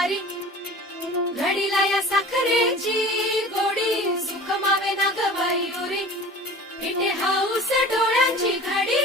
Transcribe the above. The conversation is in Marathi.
वारी, घडीला या साखरेची गोडी, सुख मावे ना ग बाई उरी, इथे हाऊस डोळ्यांची घडी